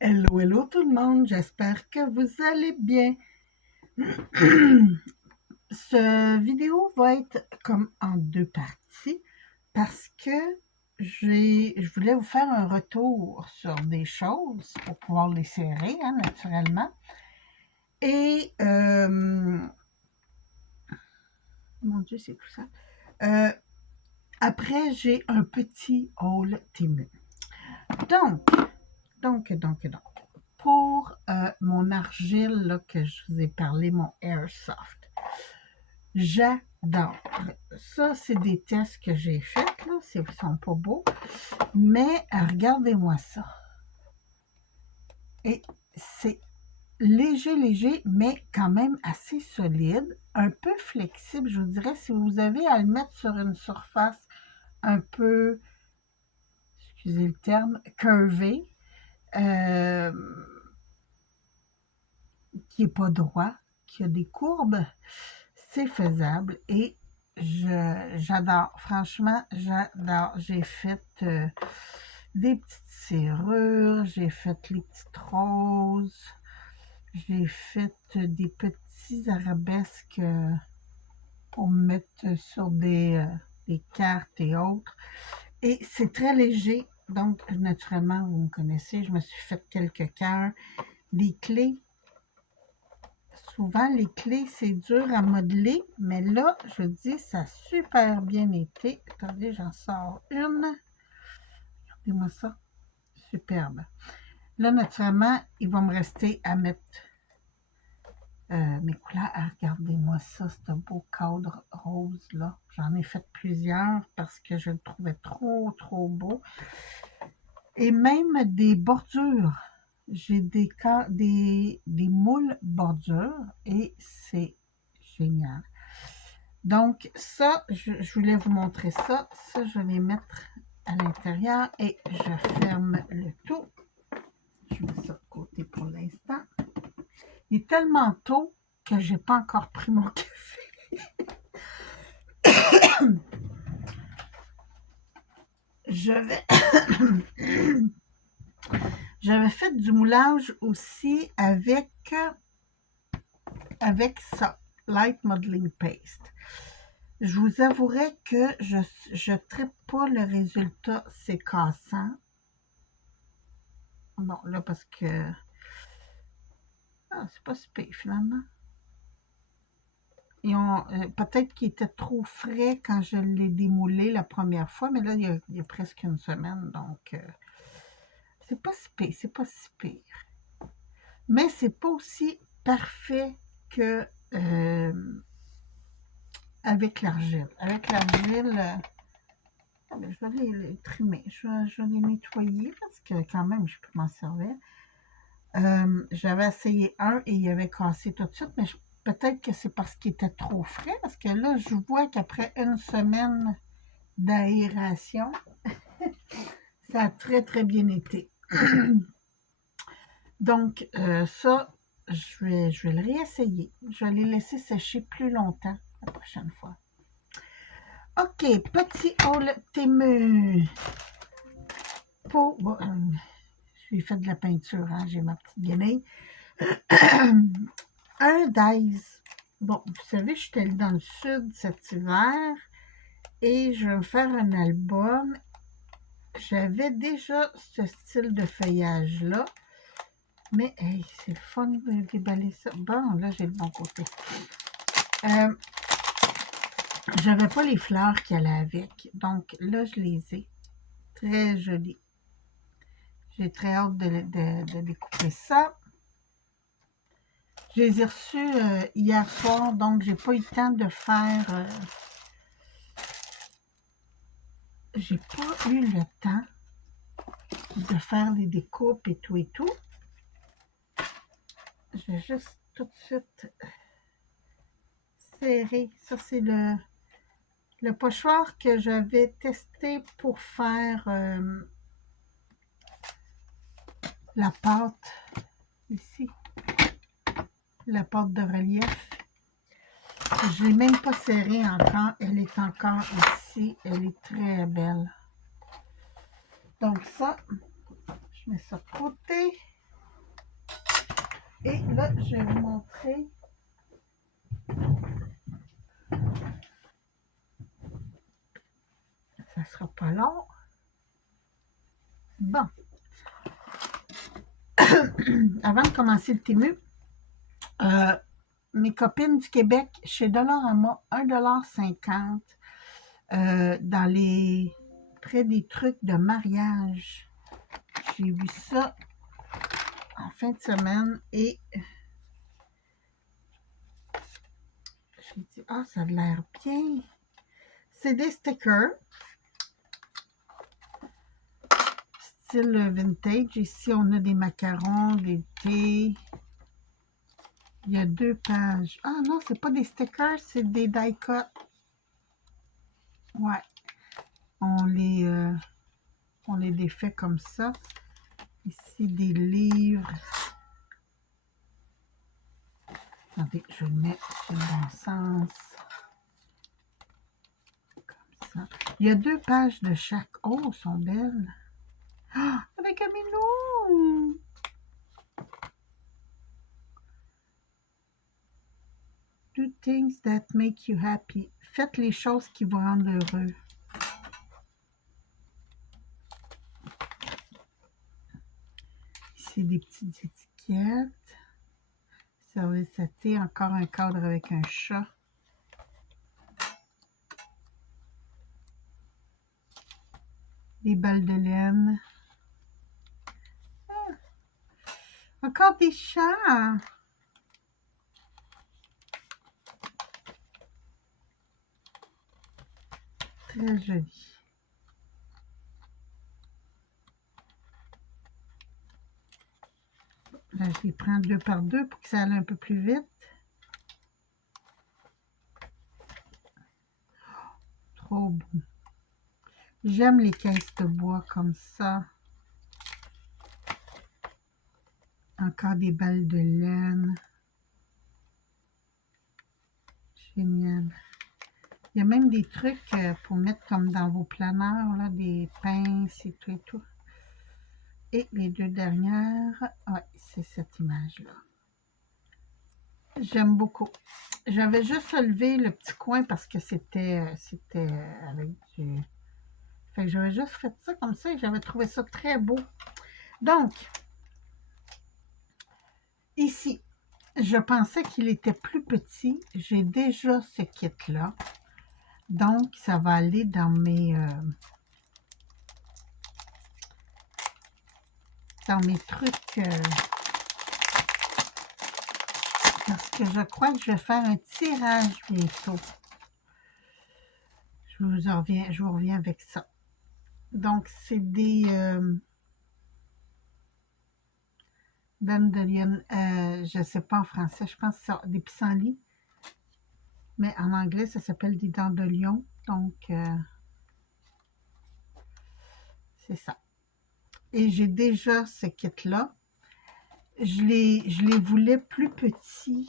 Hello, hello tout le monde, j'espère que vous allez bien. Ce vidéo va être comme en deux parties parce que je voulais vous faire un retour sur des choses pour pouvoir les serrer, naturellement. Et, mon Dieu, c'est tout ça. Après, j'ai un petit haul Temu. Donc, pour mon argile là, que je vous ai parlé, mon Airsoft. J'adore. Ça, c'est des tests que j'ai faits, là. Ils sont pas beaux. Mais regardez-moi ça. Et c'est léger, mais quand même assez solide. Un peu flexible, je vous dirais, si vous avez à le mettre sur une surface un peu, excusez le terme, curvée, euh, qui n'est pas droit, qui a des courbes, c'est faisable et j'adore. Franchement, j'adore. J'ai fait des petites serrures, j'ai fait les petites roses, j'ai fait des petits arabesques pour mettre sur des cartes et autres. Et c'est très léger. Donc, naturellement, vous me connaissez, je me suis fait quelques cœurs. Des clés, souvent, les clés, c'est dur à modeler, mais là, je dis, ça a super bien été. Attendez, j'en sors une. Regardez-moi ça. Superbe. Là, naturellement, il va me rester à mettre mes couleurs. Ah, regardez-moi ça, ce beau cadre rose-là. J'en ai fait plusieurs parce que je le trouvais trop beau. Et même des bordures. J'ai des moules bordures et c'est génial. Donc, ça, je voulais vous montrer ça. Ça, je vais mettre à l'intérieur et je ferme le tout. Je mets ça de côté pour l'instant. Il est tellement tôt que je n'ai pas encore pris mon café. J'avais fait du moulage aussi avec ça, Light Modeling Paste. Je vous avouerai que je ne traite pas le résultat, c'est cassant. Bon, là, parce que c'est pas si pire, finalement. Peut-être qu'il était trop frais quand je l'ai démoulé la première fois, mais là, il y a presque une semaine, donc c'est pas si pire, c'est pas si pire. Mais c'est pas aussi parfait que avec l'argile. Avec l'argile, je vais les trimer, je vais les nettoyer parce que quand même, je peux m'en servir. J'avais essayé un et il avait cassé tout de suite, mais peut-être que c'est parce qu'il était trop frais, parce que là, je vois qu'après une semaine d'aération, ça a très bien été. Donc, ça, je vais le réessayer. Je vais les laisser sécher plus longtemps la prochaine fois. OK, petit haul Temu. Bon, je lui ai fait de la peinture, hein, j'ai ma petite guenille. Un Dice. Bon, vous savez, je suis allée dans le sud cet hiver et je vais me faire un album. J'avais déjà ce style de feuillage-là, mais hey, c'est le fun de déballer ça. Bon, là, j'ai le bon côté. J'avais pas les fleurs qui allaient avec, donc là, je les ai. Très jolies. J'ai très hâte de découper ça. Je les ai reçus hier soir, donc j'ai pas eu le temps de faire... j'ai pas eu le temps de faire les découpes et tout. Je vais juste tout de suite serrer. Ça, c'est le pochoir que j'avais testé pour faire la pâte ici. La pâte de relief. Je ne l'ai même pas serrée encore. Elle est encore ici. Elle est très belle. Donc ça, je mets ça de côté. Et là, je vais vous montrer. Ça sera pas long. Bon. Avant de commencer le Temu, mes copines du Québec, chez Dollarama, 1,50 $, dans les près des trucs de mariage. J'ai vu ça en fin de semaine et j'ai dit, ah, ça a l'air bien. C'est des stickers, style vintage. Ici, on a des macarons, des thés. Il y a 2 pages. Ah non, c'est pas des stickers, c'est des die-cut. Ouais. On les défait comme ça. Ici, des livres. Attendez, je le mets sur le bon sens. Comme ça. Il y a 2 pages de chaque. Oh, elles sont belles. Ah, avec un minou! Do things that make you happy. Faites les choses qui vous rendent heureux. Ici, des petites étiquettes. Service à thé, encore un cadre avec un chat. Des balles de laine. Ah, encore des chats. Très joli. Là, je les prends 2 par 2 pour que ça aille un peu plus vite. Trop beau. J'aime les caisses de bois comme ça. Encore des balles de laine. Génial. Il y a même des trucs pour mettre comme dans vos planeurs, là, des pinces et tout et tout. Et les 2 dernières, ouais, c'est cette image-là. J'aime beaucoup. J'avais juste levé le petit coin parce que c'était avec du... Fait que j'avais juste fait ça comme ça et j'avais trouvé ça très beau. Donc, ici, je pensais qu'il était plus petit. J'ai déjà ce kit-là. Donc, ça va aller dans mes trucs. Parce que je crois que je vais faire un tirage bientôt. Je vous reviens avec ça. Donc, c'est des dandelion, je ne sais pas en français, je pense que c'est des pissenlits. Mais en anglais, ça s'appelle des dandelions. Donc, c'est ça. Et j'ai déjà ce kit-là. Je les voulais plus petits.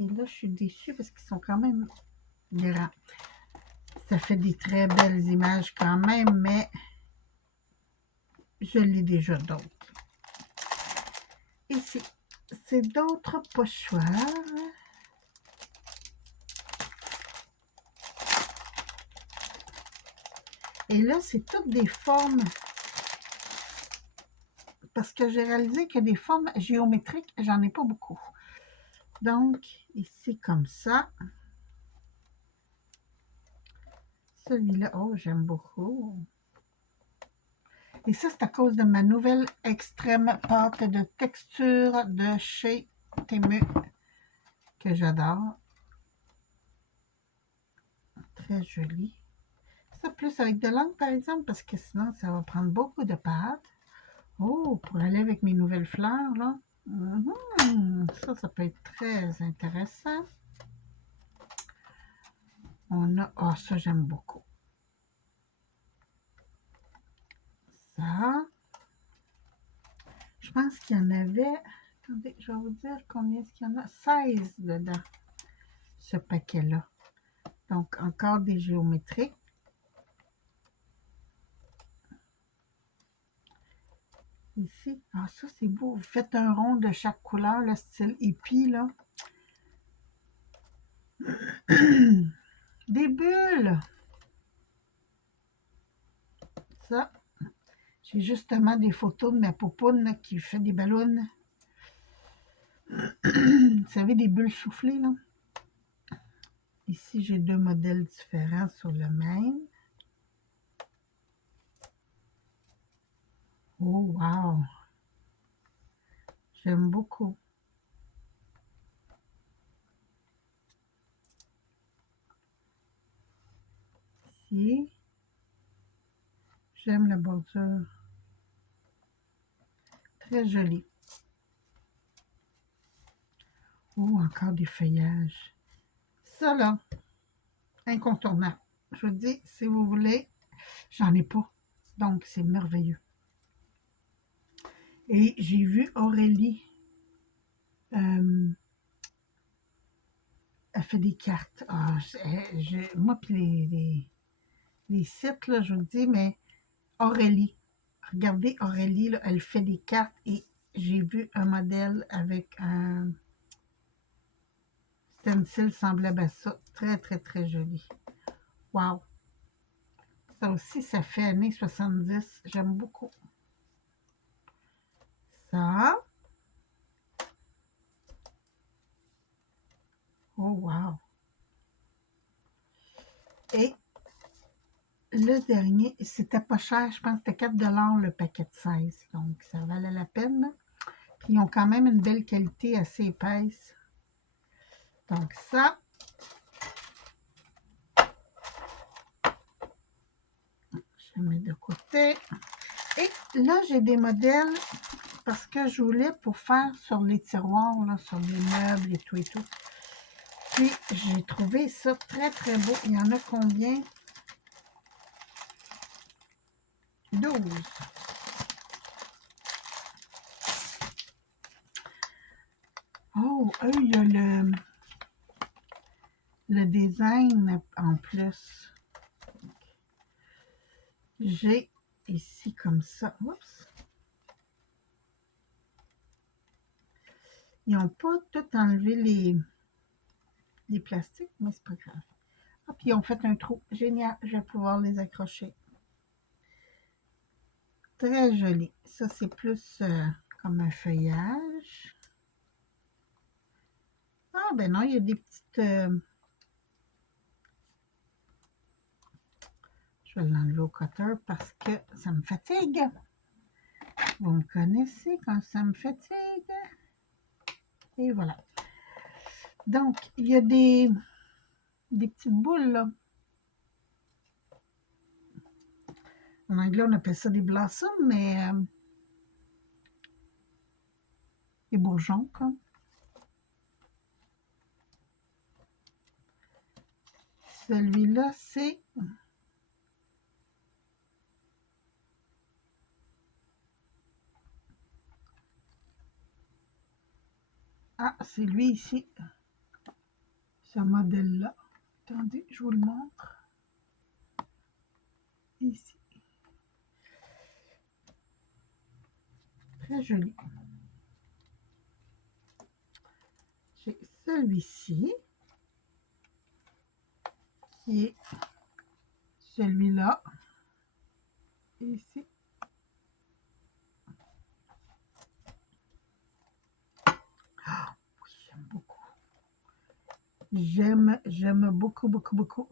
Et là, je suis déçue parce qu'ils sont quand même grands. Ça fait des très belles images quand même, mais je l'ai déjà d'autres. Ici, c'est d'autres pochoirs. Et là, c'est toutes des formes. Parce que j'ai réalisé que des formes géométriques, j'en ai pas beaucoup. Donc, ici, comme ça. Celui-là, oh, j'aime beaucoup. Et ça, c'est à cause de ma nouvelle extrême pâte de texture de chez Temu, que j'adore. Très joli. Ça, plus avec de l'encre, par exemple, parce que sinon, ça va prendre beaucoup de pâte. Oh, pour aller avec mes nouvelles fleurs, là. Ça peut être très intéressant. On a... Oh, ça, j'aime beaucoup. Ça. Je pense qu'il y en avait... Attendez, je vais vous dire combien est-ce qu'il y en a. 16 dedans, ce paquet-là. Donc, encore des géométriques. Ici, ah ça c'est beau. Vous faites un rond de chaque couleur, le style hippie, là. Des bulles! Ça, j'ai justement des photos de ma poupoune là, qui fait des ballons. Vous savez, des bulles soufflées, là. Ici, j'ai deux modèles différents sur le même. Oh, wow! J'aime beaucoup. Ici, j'aime la bordure. Très jolie. Oh, encore des feuillages. Ça, là, incontournable. Je vous dis, si vous voulez, j'en ai pas. Donc, c'est merveilleux. Et j'ai vu Aurélie. Elle fait des cartes. Ah, moi, puis les sites, là, je vous dis, mais Aurélie. Regardez Aurélie, là, elle fait des cartes et j'ai vu un modèle avec un stencil semblable à ça. Très, très, très joli. Wow! Ça aussi, ça fait années 70. J'aime beaucoup. Ça. Oh, wow! Et le dernier, c'était pas cher, je pense que c'était 4 $ le paquet de 16. Donc, ça valait la peine. Puis, ils ont quand même une belle qualité assez épaisse. Donc, ça. Je mets de côté. Et là, j'ai des modèles parce que je voulais pour faire sur les tiroirs, là, sur les meubles et tout et tout. Puis, j'ai trouvé ça très, très beau. Il y en a combien? 12. Oh, eux, il y a le design en plus. J'ai ici comme ça. Oups. Ils n'ont pas tout enlevé les plastiques, mais c'est pas grave. Ah, puis ils ont fait un trou. Génial. Je vais pouvoir les accrocher. Très joli. Ça, c'est plus comme un feuillage. Ah, ben non, il y a des petites... je vais l'enlever au cutter parce que ça me fatigue. Vous me connaissez quand ça me fatigue. Et voilà. Donc, il y a des petites boules, là. En anglais, on appelle ça des blossoms, mais des bourgeons, quoi. Celui-là, c'est... Ah, c'est lui ici. Ce modèle-là. Attendez, je vous le montre. Ici. Très joli. J'ai celui-ci, qui est celui-là. Ici. Ah, oui, j'aime beaucoup. J'aime beaucoup, beaucoup, beaucoup.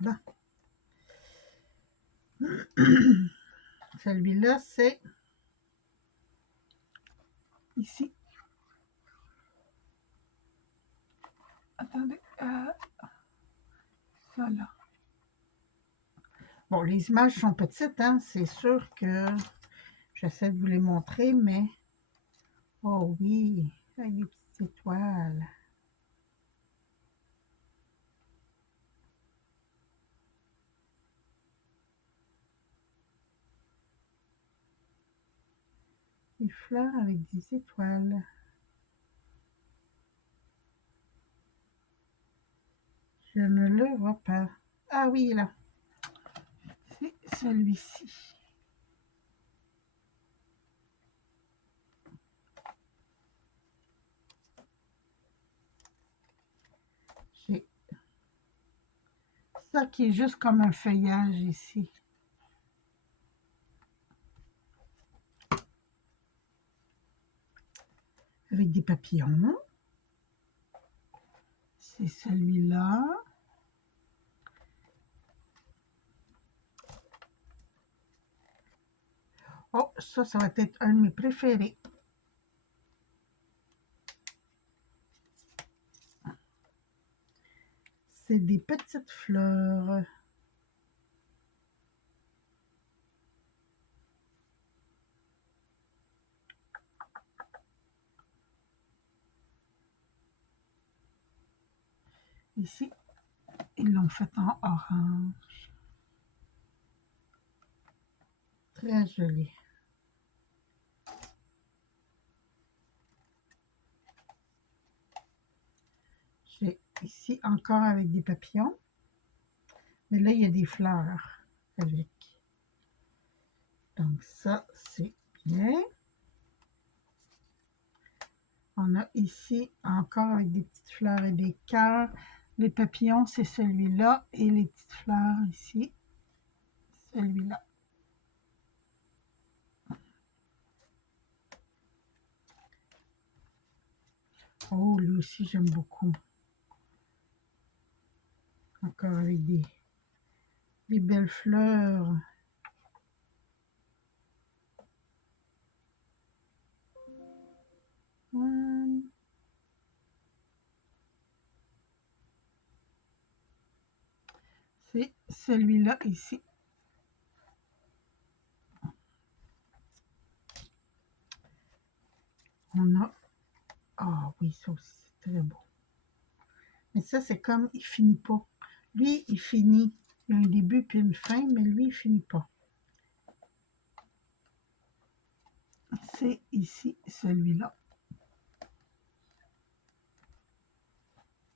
Bon. Celui-là, c'est ici. Attendez. Ça, là. Bon, les images sont petites, hein. C'est sûr que j'essaie de vous les montrer, mais... Oh oui, avec des petites étoiles. Des fleurs avec des étoiles. Je ne le vois pas. Ah oui, là. C'est celui-ci. J'ai ça qui est juste comme un feuillage ici. Avec des papillons. C'est celui-là. Oh, ça va être un de mes préférés. C'est des petites fleurs. Ici, ils l'ont fait en orange. Très joli. J'ai ici encore avec des papillons. Mais là, il y a des fleurs avec. Donc ça, c'est bien. On a ici encore avec des petites fleurs et des cœurs. Les papillons, c'est celui-là. Et les petites fleurs ici, celui-là. Oh, lui aussi, j'aime beaucoup. Encore avec des belles fleurs. C'est celui-là ici. On a... Ah oui, ça aussi, c'est très beau. Mais ça, c'est comme, il finit pas. Lui, il finit. Il y a un début puis une fin, mais lui, il finit pas. C'est ici, celui-là.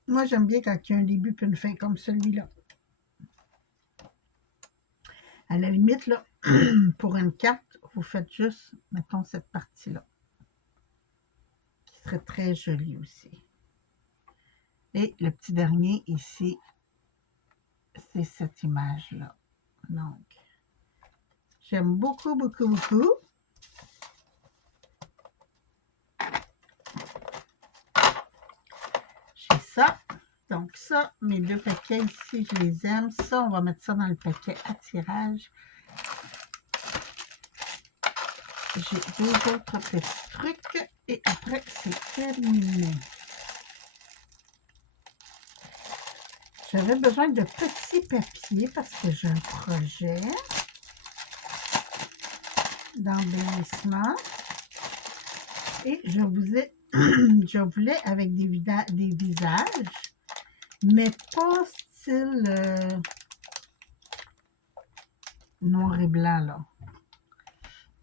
Moi, j'aime bien quand il y a un début puis une fin comme celui-là. À la limite, là, pour une carte, vous faites juste, mettons, cette partie-là. Qui serait très jolie aussi. Et le petit dernier ici, c'est cette image-là. Donc, j'aime beaucoup, beaucoup, beaucoup. J'ai ça. Donc ça, mes deux paquets ici, je les aime. Ça, on va mettre ça dans le paquet à tirage. J'ai deux autres petits trucs. Et après, c'est terminé. J'avais besoin de petits papiers parce que j'ai un projet d'embellissement. Et je voulais avec des visages, mais pas style noir et blanc, là.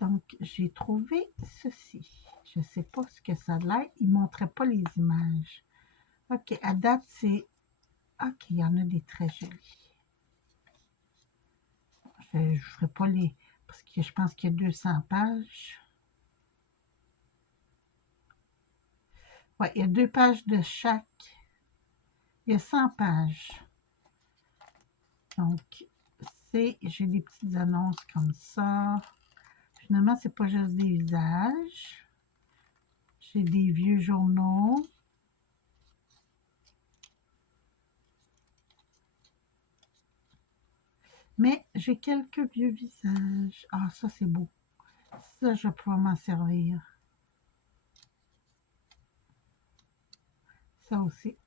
Donc, j'ai trouvé ceci. Je ne sais pas ce que ça a l'air. Il ne montrait pas les images. OK, à date, c'est... OK, il y en a des très jolis. Je ne ferai pas les... Parce que je pense qu'il y a 200 pages. Oui, il y a 2 pages de chaque. Il y a 100 pages. Donc, j'ai des petites annonces comme ça. Finalement, c'est pas juste des visages. J'ai des vieux journaux. Mais j'ai quelques vieux visages. Ah, ça, c'est beau. Ça, je vais pouvoir m'en servir. Ça aussi.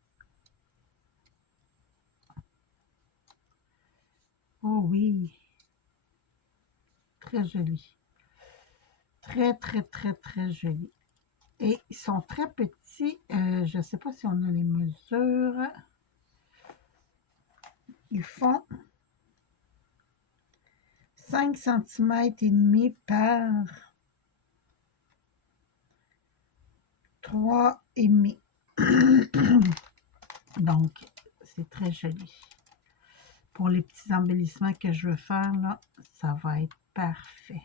Oh oui. Très joli. Très, très, très, très joli. Et ils sont très petits. Je ne sais pas si on a les mesures. Ils font 5 cm et demi par 3,5. Donc, c'est très joli. pour les petits embellissements que je veux faire, là, ça va être parfait.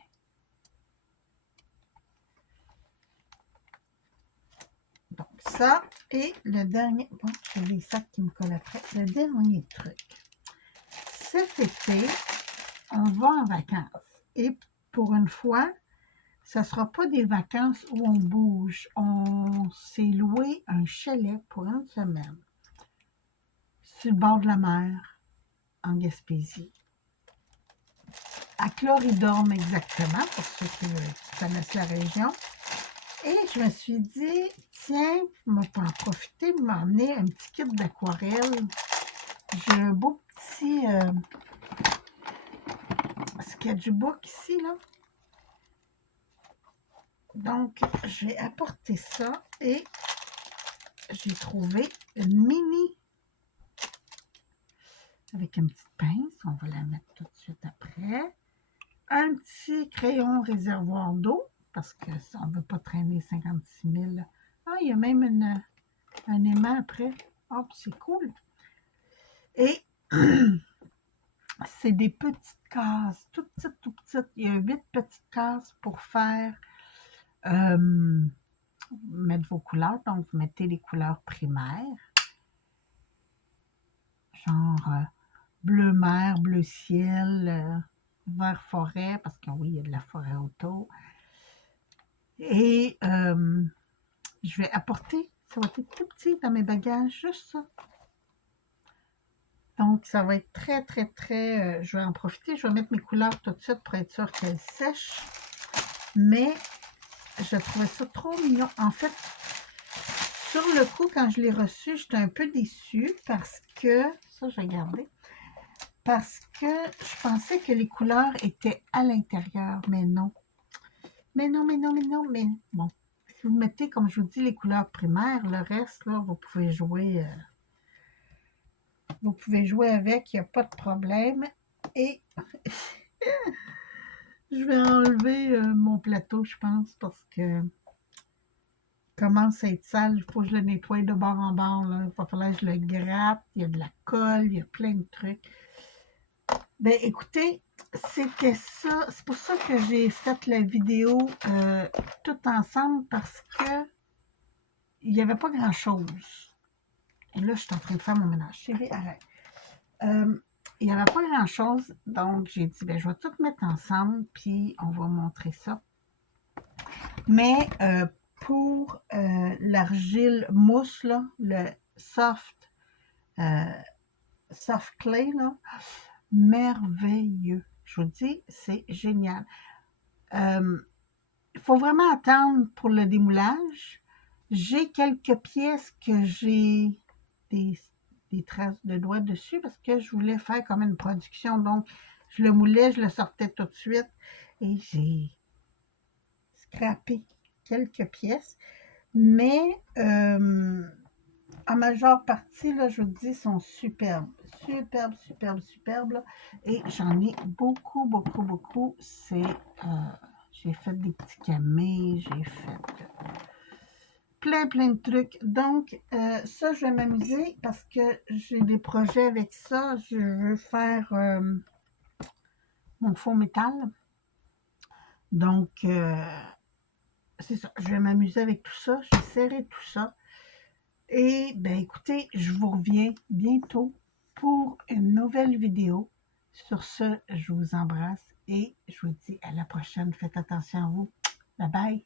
Donc ça, et le dernier, bon, j'ai des sacs qui me collent après, le dernier truc. Cet été, on va en vacances. Et pour une fois, ce ne sera pas des vacances où on bouge. On s'est loué un chalet pour une semaine sur le bord de la mer, en Gaspésie. À Cloridorme exactement, pour ceux qui connaissent la région. Et je me suis dit, tiens, pour en profiter, m'emmener un petit kit d'aquarelle. J'ai un beau petit sketchbook ici, là. Donc, je vais apporter ça et j'ai trouvé une mini avec une petite pince. On va la mettre tout de suite après. Un petit crayon réservoir d'eau parce que ça, on ne veut pas traîner 56 000. Ah, il y a même un aimant après. Oh, c'est cool. Et c'est des petites cases, tout petites, tout petites. Il y a 8 petites cases pour faire mettre vos couleurs. Donc, vous mettez les couleurs primaires. Genre bleu mer, bleu ciel, vert forêt, parce que oui, il y a de la forêt autour. Et je vais apporter, ça va être tout petit dans mes bagages, juste ça. Donc, ça va être très, très, très... je vais en profiter, je vais mettre mes couleurs tout de suite pour être sûre qu'elles sèchent. Mais je trouvais ça trop mignon. En fait, sur le coup, quand je l'ai reçu, j'étais un peu déçue parce que... Ça, je vais garder. Parce que je pensais que les couleurs étaient à l'intérieur, mais non. Mais non, mais non, mais non, mais bon. Si vous mettez, comme je vous dis, les couleurs primaires, le reste, là, vous pouvez jouer avec, il n'y a pas de problème. Et je vais enlever mon plateau, je pense, parce que commence à être sale. Il faut que je le nettoie de bord en bord, là. Il va falloir que je le gratte. Il y a de la colle, il y a plein de trucs. Ben écoutez, c'était ça. C'est pour ça que j'ai fait la vidéo tout ensemble parce que il n'y avait pas grand-chose. Et là, je suis en train de faire mon ménage. Chérie, arrête. Il n'y avait pas grand-chose. Donc, j'ai dit, ben, je vais tout mettre ensemble, puis on va montrer ça. Mais pour l'argile mousse, là, le soft clay, là, merveilleux. Je vous dis, c'est génial. Il faut vraiment attendre pour le démoulage. J'ai quelques pièces que j'ai des traces de doigts dessus parce que je voulais faire comme une production. Donc, je le moulais, je le sortais tout de suite et j'ai scrappé quelques pièces. Mais en majeure partie, là, je vous dis, sont superbes. Superbes, superbes, superbes. Là. Et j'en ai beaucoup, beaucoup, beaucoup. C'est... j'ai fait des petits camés, j'ai fait plein, plein de trucs. Donc, ça, je vais m'amuser parce que j'ai des projets avec ça. Je veux faire mon faux métal. Donc, c'est ça. Je vais m'amuser avec tout ça. Je vais serrer tout ça. Et, ben écoutez, je vous reviens bientôt pour une nouvelle vidéo. Sur ce, je vous embrasse et je vous dis à la prochaine. Faites attention à vous. Bye bye.